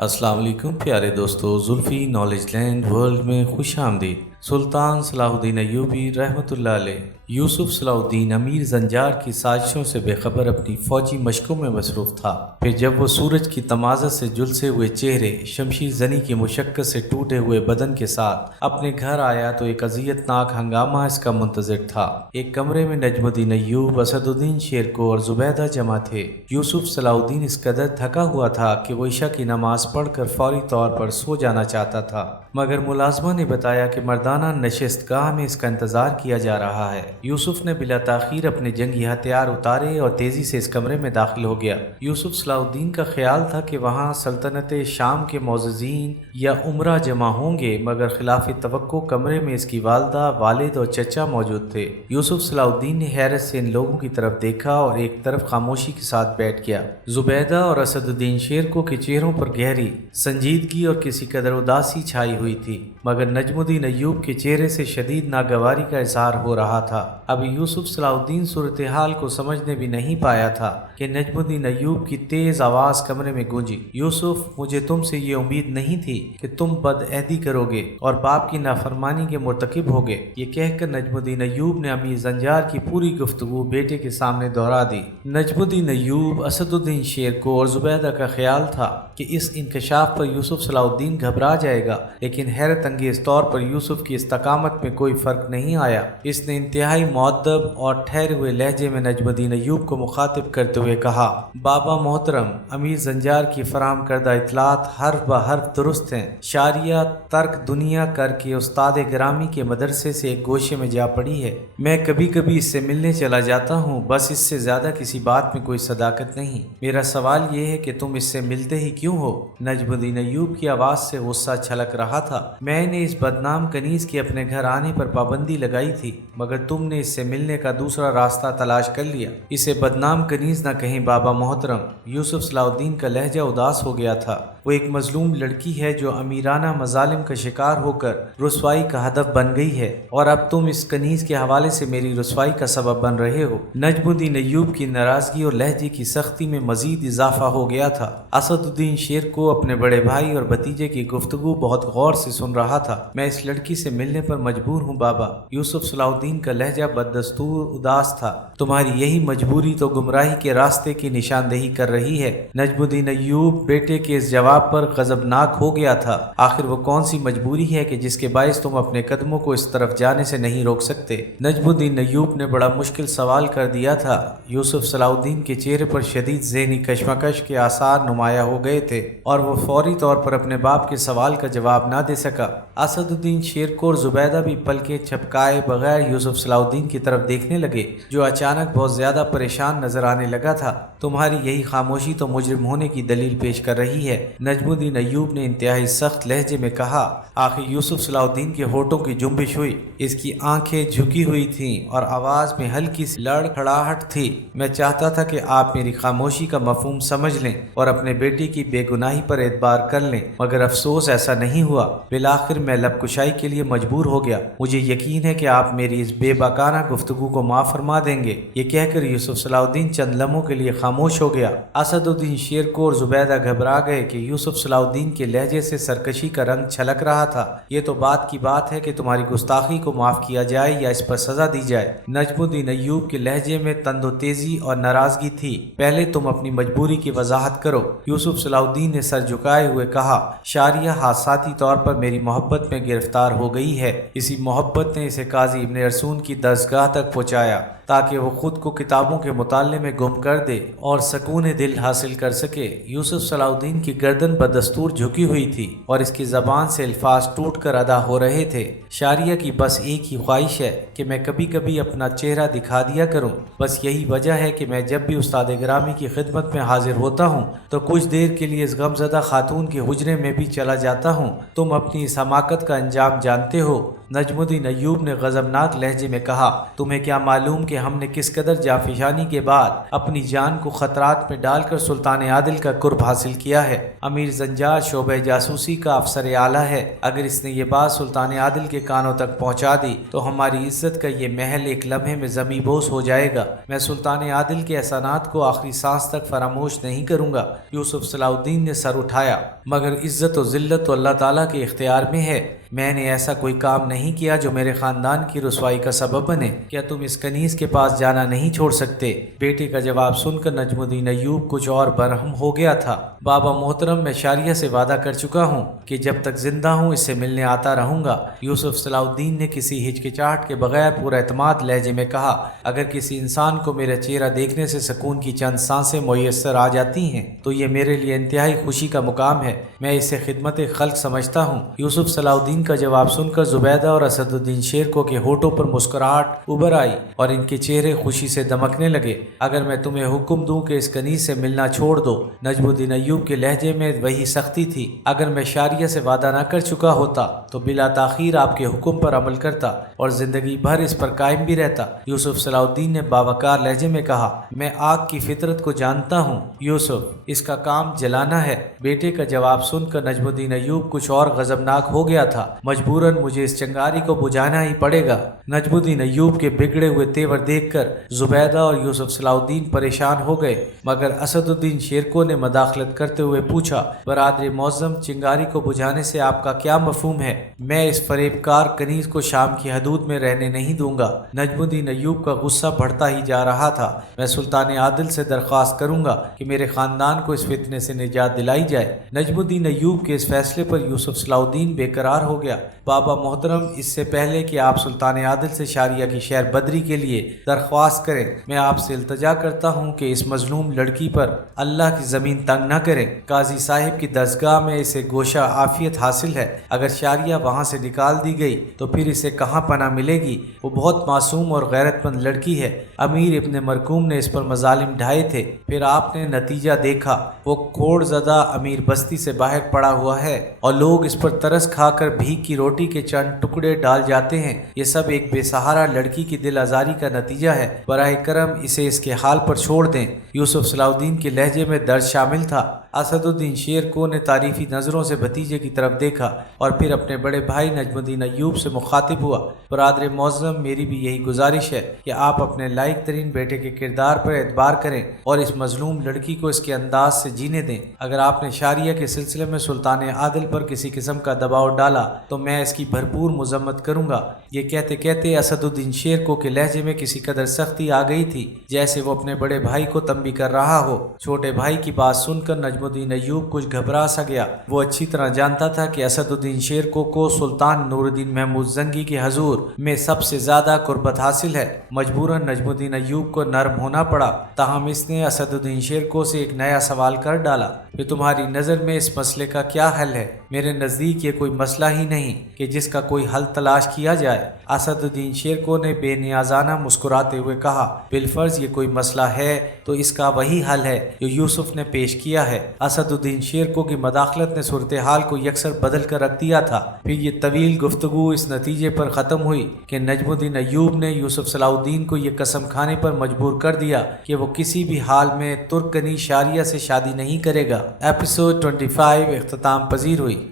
अस्सलाम वालेकुम प्यारे दोस्तों, जुल्फ़ी नॉलेज लैंड वर्ल्ड में खुश आमदीद। सुल्तान सलाहुद्दीन अय्यूबी रहमतुल्लाह अलैह यूसुफ सलाहुद्दीन अमीर जंजार की साजिशों से बेखबर अपनी फ़ौजी मशकों में मसरूफ़ था। फिर जब वो सूरज की तमाज़त से झुलसे हुए चेहरे, शमशीर जनी की मुशक्क़त से टूटे हुए बदन के साथ अपने घर आया तो एक अज़ियतनाक हंगामा इसका मुंतज़िर था। एक कमरे में नजमुद्दीन अय्यूब, असदुद्दीन शेरको और जुबैदा जमा थे। यूसुफ सलाहुद्दीन इस कदर थका हुआ था कि वो इशा की नमाज पढ़कर फौरी तौर पर सो जाना चाहता था, मगर मुलाजमा ने बताया कि मर्दाना नशिस्तगाह में इसका इंतज़ार किया जा रहा है। यूसुफ ने बिला ताख़ीर अपने जंगी हथियार उतारे और तेज़ी से इस कमरे में दाखिल हो गया। यूसुफ सलाहुद्दीन का ख्याल था कि वहाँ सल्तनत शाम के मोअज़्ज़िज़ीन या उमरा जमा होंगे, मगर खिलाफ तवक्को कमरे में इसकी वालदा, वालिद और चचा मौजूद थे। यूसुफ सलाहुद्दीन ने हैरत से इन लोगों की तरफ देखा और एक तरफ खामोशी के साथ बैठ गया। जुबैदा और असदुद्दीन शेरको के चेहरों पर गहरी संजीदगी और किसी कदर उदासी छाई हुई थी, मगर नजमुद्दीन अय्यूब के चेहरे से शदीद नागवारी का इजहार हो रहा था। अब यूसुफ सलाहुद्दीन सूरत हाल को समझने भी नहीं पाया था कि नजमुद्दीन अय्यूब की तेज आवाज़ कमरे में गूंजी, यूसुफ, मुझे तुमसे ये उम्मीद नहीं थी कि तुम बदअहदी करोगे और बाप की नाफरमानी के मुर्तकिब होगे। ये कहकर नजमुद्दीन अय्यूब ने अमीर जंजार की पूरी गुफ्तगू बेटे के सामने दोहरा दी। नजमुद्दीन अय्यूब, असदुद्दीन शेरको और जुबैदा का ख्याल था कि इस इंकशाफ पर यूसुफ सलाहुद्दीन घबरा जाएगा, लेकिन हैरत अंगेज तौर पर यूसुफ की इस्तकामत में कोई फ़र्क नहीं आया। इसने इंतहाई मुअद्दब और ठहरे हुए लहजे में नजमुद्दीन अय्यूब को मुखातिब करते हुए कहा, बाबा मोहतरम, अमीर जंजार की फराहम करदा इतलात हर्फ ब हर्फ दुरुस्त हैं। शारिया तर्क दुनिया करके उस्ताद गिरामी के मदरसे से एक गोशे में जा पड़ी है। मैं कभी कभी इससे मिलने चला जाता हूँ, बस इससे ज़्यादा किसी बात में कोई सदाकत नहीं। मेरा सवाल ये है कि तुम इससे मिलते ही क्यों हो? नजमुद्दीन अय्यूब की आवाज़ से गुस्सा छलक रहा था। मैंने इस बदनाम कनीज़ के अपने घर आने पर पाबंदी लगाई थी, मगर तुमने इससे मिलने का दूसरा रास्ता तलाश कर लिया। इसे बदनाम कनीज़ ना कहें बाबा मोहतरम। यूसुफ सलाहुद्दीन का लहजा उदास हो गया था। वो एक मजलूम लड़की है जो अमीराना मजालिम का शिकार होकर रुसवाई का हदफ बन गई है, और अब तुम इस कनीज़ के हवाले से मेरी रुसवाई का सबब बन रहे हो। नजमुद्दीन अय्यूब की नाराज़गी और लहजे की सख्ती में मजीद इजाफा हो गया था। असदुद्दीन शेर को अपने बड़े भाई और भतीजे की गुफ्तगू बहुत गौर से सुन रहा था। मैं इस लड़की से मिलने पर मजबूर हूँ बाबा। यूसुफ सलाहुद्दीन का लहजा बददस्तूर उदास था। तुम्हारी यही मजबूरी तो गुमराही के रास्ते की निशानदेही कर रही है। नजमुद्दीन अय्यूब बेटे के इस जवाब पर गजबनाक हो गया था। आखिर वो कौन सी मजबूरी है कि जिसके बायस तुम अपने कदमों को इस तरफ जाने से नहीं रोक सकते? नजमुद्दीन अय्यूब ने बड़ा मुश्किल सवाल कर दिया था। यूसुफ सलाहुद्दीन के चेहरे पर शदीद ज़हनी कशमकश के आसार नुमाया हो गए थे और वो फौरी तौर पर अपने बाप के सवाल का जवाब ना दे सका। असदुद्दीन शेरको और जुबैदा भी पलके झपकाए बगैर यूसुफ सलाहुद्दीन की तरफ देखने लगे, जो अचानक बहुत ज्यादा परेशान नजर आने लगा था। तुम्हारी यही खामोशी तो मुजरिम होने की दलील पेश कर रही है। नजमुद्दीन अय्यूब ने इंतहाई सख्त लहजे में कहा। आखिर यूसुफ सलाहुद्दीन के होठों की जुम्बिश हुई, इसकी आंखें झुकी हुई थीं और आवाज में हल्की सी लड़खड़ाहट थी। मैं चाहता था कि आप मेरी खामोशी का मफहूम समझ लें और अपने बेटे की बेगुनाही पर एतबार कर लें, मगर अफसोस ऐसा नहीं हुआ। बिलाखिर मैं लबकुशाई के लिए मजबूर हो गया। मुझे यकीन है कि आप मेरी इस बेबाकाना गुफ्तगू को माफ फरमा देंगे। ये कहकर यूसुफ सलाहुद्दीन चंद लम्हों के लिए खामोश हो गया। असदुद्दीन शेरको और जुबैदा घबरा गए कि यूसुफ सलाहुद्दीन के लहजे से सरकशी का रंग छलक रहा था। ये तो बात की बात है कि तुम्हारी गुस्ताखी को माफ किया जाए या इस पर सजा दी जाए। नजमुद्दीन अय्यूब के लहजे में तंदो तेजी और नाराजगी थी। पहले तुम अपनी मजबूरी की वजाहत करो। यूसुफ सलाहुद्दीन ने सर झुकाए हुए कहा, शारिया हादसाती तौर पर मेरी मोहब्बत में गिरफ्तार हो गई है। इसी मोहब्बत ने इसे काजी इब्न अरसून की दरसगाह तक पहुँचाया ताकि वो खुद को किताबों के मुताले में गुम कर दे और सकून दिल हासिल कर सके। यूसुफ सलाहुद्दीन की गर्दन बदस्तूर झुकी हुई थी और इसकी ज़बान से अल्फाज टूट कर अदा हो रहे थे। शारिया की बस एक ही ख्वाहिश है कि मैं कभी कभी अपना चेहरा दिखा दिया करूं। बस यही वजह है कि मैं जब भी उस्ताद गिरामी की खिदमत में हाजिर होता हूं तो कुछ देर के लिए इस गमज़दा खातून के हुजरे में भी चला जाता हूं। तुम अपनी इस हमाकत का अंजाम जानते हो। नजमुद्दीन अय्यूब ने गजबनाक लहजे में कहा, तुम्हें क्या मालूम कि ہم نے کس قدر جافشانی کے بعد اپنی جان کو خطرات میں ڈال کر سلطان عادل کا قرب حاصل کیا ہے۔ امیر زنجار شعبہ جاسوسی کا افسر اعلیٰ ہے، اگر اس نے یہ بات سلطان عادل کے کانوں تک پہنچا دی تو ہماری عزت کا یہ محل ایک لمحے میں زمیں بوس ہو جائے گا۔ میں سلطان عادل کے احسانات کو آخری سانس تک فراموش نہیں کروں گا۔ یوسف صلاح الدین نے سر اٹھایا، مگر عزت و ذلت تو اللہ تعالیٰ کے اختیار میں ہے۔ میں نے ایسا کوئی کام نہیں کیا جو میرے خاندان کی رسوائی کا سبب بنے۔ کیا تم اس کنیز کے پاس جانا نہیں چھوڑ سکتے؟ بیٹے کا جواب سن کر نجم الدین ایوب کچھ اور برہم ہو گیا تھا۔ بابا محترم، میں شاریہ سے وعدہ کر چکا ہوں کہ جب تک زندہ ہوں اس سے ملنے آتا رہوں گا۔ یوسف صلاح الدین نے کسی ہچکچاہٹ کے بغیر پورا اعتماد لہجے میں کہا، اگر کسی انسان کو میرا چہرہ دیکھنے سے سکون کی چند سانسیں میسر آ جاتی ہیں تو یہ میرے لیے انتہائی خوشی کا مقام ہے۔ میں اسے خدمت خلق سمجھتا ہوں۔ یوسف صلاح الدین کا جواب سن کر زبیدہ اور اسد الدین شیرکو کے ہونٹوں پر مسکراہٹ ابھر آئی اور ان کے چہرے خوشی سے دمکنے لگے۔ اگر میں تمہیں حکم دوں کہ اس کنیز سے ملنا چھوڑ دو، نجم الدین ایوب کے لہجے میں وہی سختی تھی۔ اگر میں شاریہ سے وعدہ نہ کر چکا ہوتا تو بلا تاخیر آپ کے حکم پر عمل کرتا اور زندگی بھر اس پر قائم بھی رہتا۔ یوسف صلاح الدین نے باوقار لہجے میں کہا، میں آگ کی فطرت کو جانتا ہوں یوسف، اس کا کام جلانا ہے۔ بیٹے کا جواب سن کر نجم الدین ایوب کچھ اور غضبناک ہو گیا تھا۔ مجبوراً مجھے اس چنگاری کو بجھانا ہی پڑے گا۔ نجم الدین ایوب کے بگڑے ہوئے تیور دیکھ کر زبیدہ اور یوسف صلاح الدین پریشان ہو گئے، مگر اسد الدین شیرکو نے مداخلت کرتے ہوئے پوچھا، برادر معظم، چنگاری کو بجھانے سے آپ کا کیا مفہوم ہے؟ میں اس فریب کار کنیز کو شام کی حدود میں رہنے نہیں دوں گا۔ نجم الدین ایوب کا غصہ بڑھتا ہی جا رہا تھا۔ میں سلطان عادل سے درخواست کروں گا کہ میرے خاندان کو اس فتنے سے نجات دلائی جائے۔ نجم الدین ایوب کے اس فیصلے پر یوسف صلاح الدین بے قرار ہو گیا۔ بابا محترم، اس سے پہلے کہ آپ سلطان عادل سے شاریہ کی شہر بدری کے لیے درخواست کریں، میں آپ سے التجا کرتا ہوں کہ اس مظلوم لڑکی پر اللہ کی زمین تنگ نہ کریں۔ قاضی صاحب کی درسگاہ میں اسے گوشہ عافیت حاصل ہے۔ اگر شاریہ وہاں سے نکال دی گئی تو پھر اسے کہاں پناہ ملے گی؟ وہ بہت معصوم اور غیرت مند لڑکی ہے۔ امیر ابن مرکوم نے اس پر مظالم ڈھائے تھے، پھر آپ نے نتیجہ دیکھا۔ وہ کوڑ زدہ امیر بستی سے باہر پڑا ہوا ہے اور لوگ اس پر ترس کھا کر بھیک کی روٹی کے چند ٹکڑے ڈال جاتے ہیں۔ یہ سب ایک بے سہارا لڑکی کی دل آزاری کا نتیجہ ہے۔ براہ کرم اسے اس کے حال پر چھوڑ دیں۔ یوسف صلاح الدین کے لہجے میں درد شامل تھا۔ اسد الدین شیرکو نے تعریفی نظروں سے بھتیجے کی طرف دیکھا اور پھر اپنے بڑے بھائی نجم الدین ایوب سے مخاطب ہوا، برادر معظم، میری بھی یہی گزارش ہے کہ آپ اپنے لائق ترین بیٹے کے کردار پر اعتبار کریں اور اس مظلوم لڑکی کو اس کے انداز سے جینے دیں۔ اگر آپ نے شاریہ کے سلسلے میں سلطان عادل پر کسی قسم کا دباؤ ڈالا تو میں اس کی بھرپور مذمت کروں گا۔ یہ کہتے کہتے اسد الدین شیرکو کے لہجے میں کسی قدر سختی آ گئی تھی، جیسے وہ اپنے بڑے بھائی کو تنبیہ کر رہا ہو۔ چھوٹے بھائی کی بات سن کر نجم الدین ایوب کچھ گھبرا سا گیا۔ وہ اچھی طرح جانتا تھا کہ اسد الدین شیرکو کو سلطان نور الدین محمود زنگی کے حضور میں سب سے زیادہ قربت حاصل ہے۔ مجبوراً نجم الدین ایوب کو نرم ہونا پڑا، تاہم اس نے اسد الدین شیرکو سے ایک نیا سوال کر ڈالا، کہ تمہاری نظر میں اس مسئلے کا کیا حل ہے؟ میرے نزدیک یہ کوئی مسئلہ ہی نہیں کہ جس کا کوئی حل تلاش کیا جائے۔ اسد الدین شیرکو نے بے نیازانہ مسکراتے ہوئے کہا، بالفرض یہ کوئی مسئلہ ہے تو اس کا وہی حل ہے جو یوسف نے پیش کیا ہے۔ اسد الدین شیرکو کی مداخلت نے صورتحال کو یکسر بدل کر رکھ دیا تھا۔ پھر یہ طویل گفتگو اس نتیجے پر ختم ہوئی کہ نجم الدین ایوب نے یوسف صلاح الدین کو یہ قسم کھانے پر مجبور کر دیا کہ وہ کسی بھی حال میں ترک کنیز شاریہ سے شادی نہیں کرے گا۔ ایپیسوڈ 25 اختتام پذیر ہوئی۔